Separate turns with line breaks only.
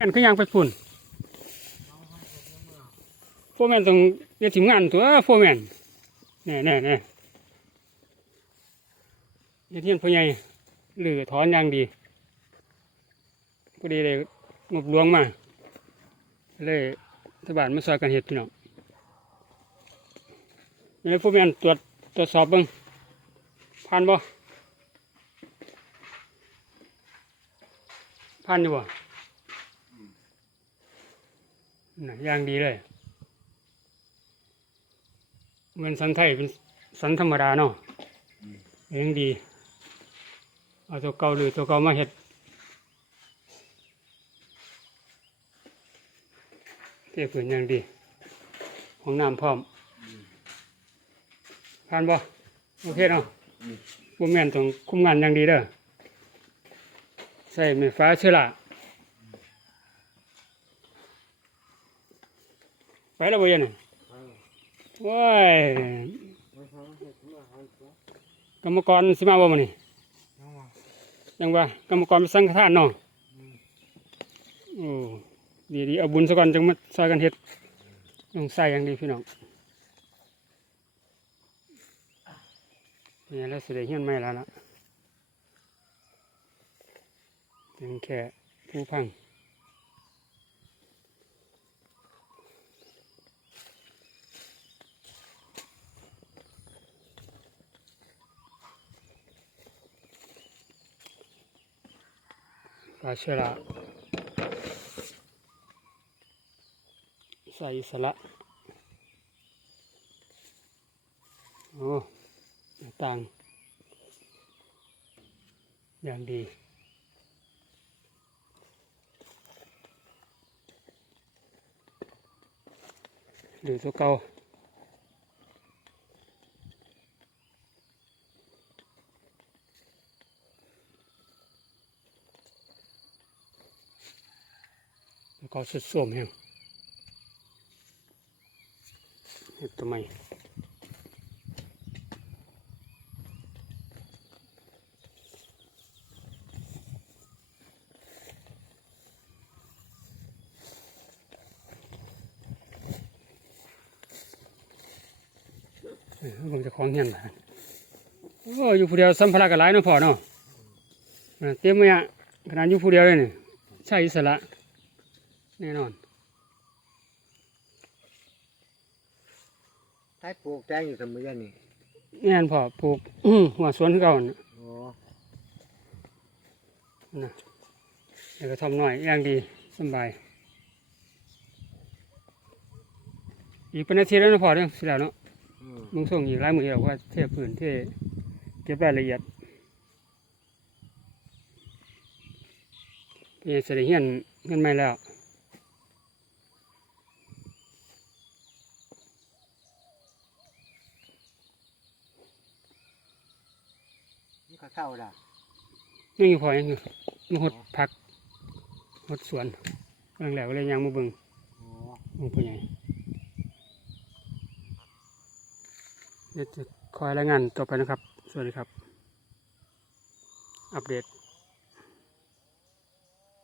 อันคือยังไปฝุ่นโฟแมนต้องเรียกทีมงานตัวโฟแมนแน่แน่แน่เฮ็ดเทียนพ่อใหญ่หรือถอนอย่างดีพอดีเลยงบหลวงมา เลยทบานมาซอยกันเห็ดพี่น้องนี่โฟแมนตรวจตรวจสอบบิ่งผ่านบ่ผ่านอยู่บ่ น่ะอย่างดีเลยเหมือนสันไทยเป็นสันธรรมดาเนาะยังดี เอาตัวเก่าหรือตัวเก่ามาเห็ดเทียผืนอย่างดีห้องน้ำพร้อมผ่านบ่โอเคเนาะบุแม่นต้องคุมงานอย่างดีเด้อใส่ไฟฟ้าเชื้อรา ไปแล้วบ่ยันน่ะว้ายกรรมกรสิมาบ่มื้อนี้ยังว่ากรรมกรไปสังฆทานเนาะโอ้ดีดีเอาบุญซะก่อนจังมาซอยกันเฮ็ดต้องใส่อย่างดีพี่น้องนี่แล้วเสิได้เฮียนใหม่แล้วล่ะเป็นแค่ผู้พัง ปลาเชื้อราใส่สละโอ้ต่างอย่างดีหรือตัวเก่า ตัวก่าสุดโสมแห้งเห็ดตัวใหม่เออผมจะคล้องเงี้ยนมาโอ้อยู่ผู้เดียวสัมภาระกันหลายเนาะพ่อเนาะเตรียมไว้อะขนาดอยู่ผู้เดียวเลยนี่ใช่อิสระ แน่นอน
ใช้ปลูกแตงอยู่เสมอนี่
แน่นพอปลูกอื้อหัวสวนคือเก่าน่ะ
โอ้
นะเดี๋ยวก็ทำหน่อยอย่างดีสำบาย อีกเป็นนาทีแล้วนะพอเรื่องสิแล้วเนาะ
อืม
มึงส่งอีกหลายมือแล้วว่าเทียบพื้นที่เก็บรายละเอียดเพียงเสได็จเฮียนเฮียนไม่แล้ว
ก็เข้าละ
ยังอยู่พอยังอยู่มาหดผักหดสวนเรื่องแล้วเลยยังมาเบิ่ง
โอ้
มึงผู้ใหญ่เดี๋ยวจะคอยรายงานต่อไปนะครับ สวัสดีครับ อัปเดต